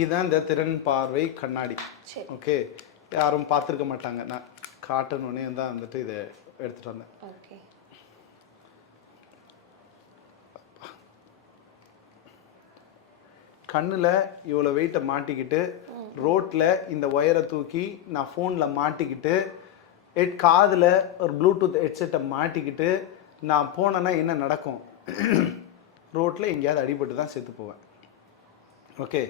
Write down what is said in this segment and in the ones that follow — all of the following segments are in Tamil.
இதுதான் இந்த திறன் பார்வை கண்ணாடி. ஓகே, யாரும் பார்த்துருக்க மாட்டாங்க. நான் காட்டணுன்னே தான் வந்துட்டு இதை எடுத்துகிட்டு வந்தேன். ஓகே. கண்ணில் இவ்வளோ வெயிட்டை மாட்டிக்கிட்டு ரோட்டில் இந்த ஒயரை தூக்கி நான் ஃபோனில் மாட்டிக்கிட்டு காதில் ஒரு ப்ளூடூத் ஹெட்செட்டை மாட்டிக்கிட்டு நான் போனேன்னா என்ன நடக்கும்? ரோட்டில் எங்கேயாவது அடிபட்டு தான் செத்து போவேன். ஓகே,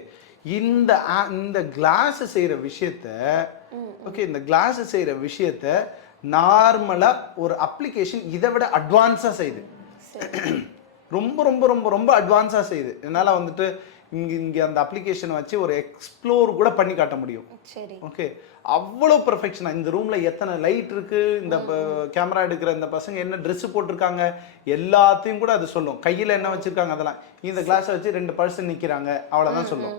இந்த கிளாஸ் செய்கிற விஷயத்த இந்த கிளாஸ் செய்கிற விஷயத்த நார்மலாக ஒரு அப்ளிகேஷன் இதை விட அட்வான்ஸாக செய்யுது. ரொம்ப ரொம்ப ரொம்ப ரொம்ப அட்வான்ஸாக செய்யுது. என்னால் வந்துட்டு இங்கே அந்த அப்ளிகேஷனை வச்சு ஒரு எக்ஸ்ப்ளோர் கூட பண்ணி காட்ட முடியும். ஓகே, அவ்வளோ பெர்ஃபெக்ஷனாக இந்த ரூமில் எத்தனை லைட் இருக்குது, இந்த கேமரா எடுக்கிற இந்த பசங்க என்ன ட்ரெஸ்ஸு போட்டிருக்காங்க, எல்லாத்தையும் கூட அது சொல்லும். கையில் என்ன வச்சுருக்காங்க அதெல்லாம். இந்த கிளாஸை வச்சு 2 பர்சன் நிற்கிறாங்க, அவ்வளோதான் சொல்லும்.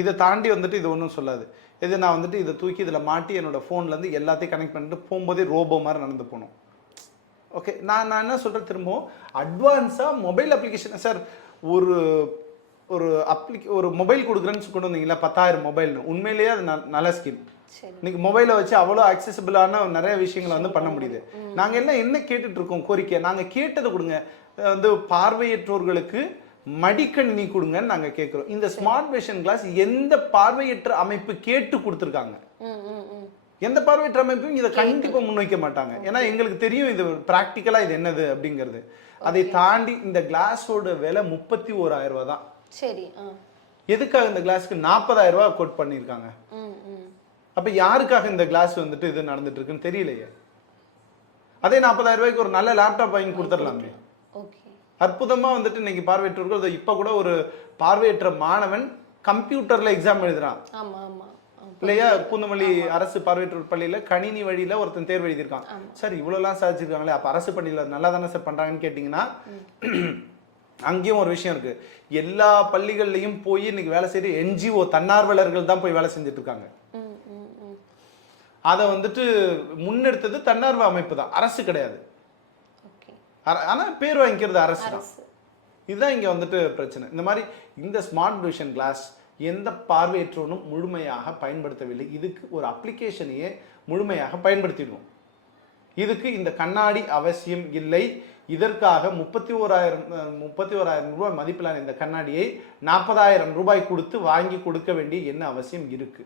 இதை தாண்டி வந்துட்டு இது ஒன்றும் சொல்லாது. இது நான் வந்துட்டு இதை தூக்கி இதில் மாட்டி என்னோடய ஃபோன்லேருந்து எல்லாத்தையும் கனெக்ட் பண்ணிட்டு போகும்போதே ரோபோ மாதிரி நடந்து போகணும். ஓகே, நான் என்ன சொல்கிறேன், திரும்பவும் அட்வான்ஸாக மொபைல் அப்ளிகேஷன். சார், ஒரு மொபைல் கொடுக்குறேன்னு கொண்டு வந்தீங்களா, 10,000 மொபைல்னு. உண்மையிலேயே அது நல்ல ஸ்கீம். இன்னைக்கு மொபைலை வச்சு அவ்வளோ அக்சசிபிளான நிறைய விஷயங்களை வந்து பண்ண முடியுது. நாங்கள் எல்லாம் என்ன கேட்டுட்டு இருக்கோம் கோரிக்கை? நாங்கள் கேட்டதை கொடுங்க. வந்து பார்வையற்றோர்களுக்கு மடிக்கணினி கொடுங்கன்னு நாங்கள் கேட்குறோம். இந்த ஸ்மார்ட் விஷன் கிளாஸ் எந்த பார்வையற்ற அமைப்பு கேட்டு கொடுத்துருக்காங்க? எந்த பார்வையற்ற அமைப்பும் இதை கண்டிப்பாக முன்வைக்க மாட்டாங்க. ஏன்னா எங்களுக்கு தெரியும் இது ப்ராக்டிக்கலாக இது என்னது அப்படிங்கிறது. அதை தாண்டி இந்த கிளாஸோட விலை 31,000 ரூபா தான். சரி, எதுக்காக இந்த கிளாஸ்க்கு 40,000 ரூபா கோட் பண்ணியிருக்காங்க? அப்ப யாருக்காக இந்த கிளாஸ் வந்துட்டு இது நடந்துட்டு இருக்குன்னு தெரியலையே. அதே 40,000 ரூபாய்க்கு ஒரு நல்ல லேப்டாப் வாங்கி கொடுத்துடலாமே. அற்புதமா வந்துட்டு இன்னைக்கு பார்வையற்றவர்கள், இப்ப கூட ஒரு பார்வையற்ற மாணவன் கம்ப்யூட்டர்ல எக்ஸாம் எழுதுறான் இல்லையா? பூந்தமல்லி அரசு பார்வையற்றோர் பள்ளியில கணினி வழியில ஒருத்தன் தேர்வு எழுதியிருக்கான். சார், இவ்வளவு எல்லாம் சாதிச்சிருக்காங்களே, அப்ப அரசு பள்ளியில நல்லா தானே சார் பண்றாங்கன்னு கேட்டீங்கன்னா, அங்கேயும் ஒரு விஷயம் இருக்கு. எல்லா பள்ளிகள்லையும் போய் இன்னைக்கு வேலை செய்யற என்ஜிஓ தன்னார்வலர்கள் தான் போய் வேலை செஞ்சுட்டு இருக்காங்க. அதை வந்துட்டு முன்னெடுத்தது தன்னார்வ அமைப்பு தான், அரசு கிடையாது. ஆனா பேர் வாங்கிக்கிறது அரசு தான். இதுதான் இங்க வந்துட்டு பிரச்சனை. இந்த மாதிரி இந்த ஸ்மார்ட் விஷன் கிளாஸ் எந்த பார்வையற்றவனும் முழுமையாக பயன்படுத்தவில்லை. இதுக்கு ஒரு அப்ளிகேஷனையே முழுமையாக பயன்படுத்திடுவோம். இதுக்கு இந்த கண்ணாடி அவசியம் இல்லை. இதற்காக 31,000 ரூபாய் மதிப்பிலான இந்த கண்ணாடியை 40,000 ரூபாய் கொடுத்து வாங்கி கொடுக்க வேண்டிய என்ன அவசியம் இருக்கு?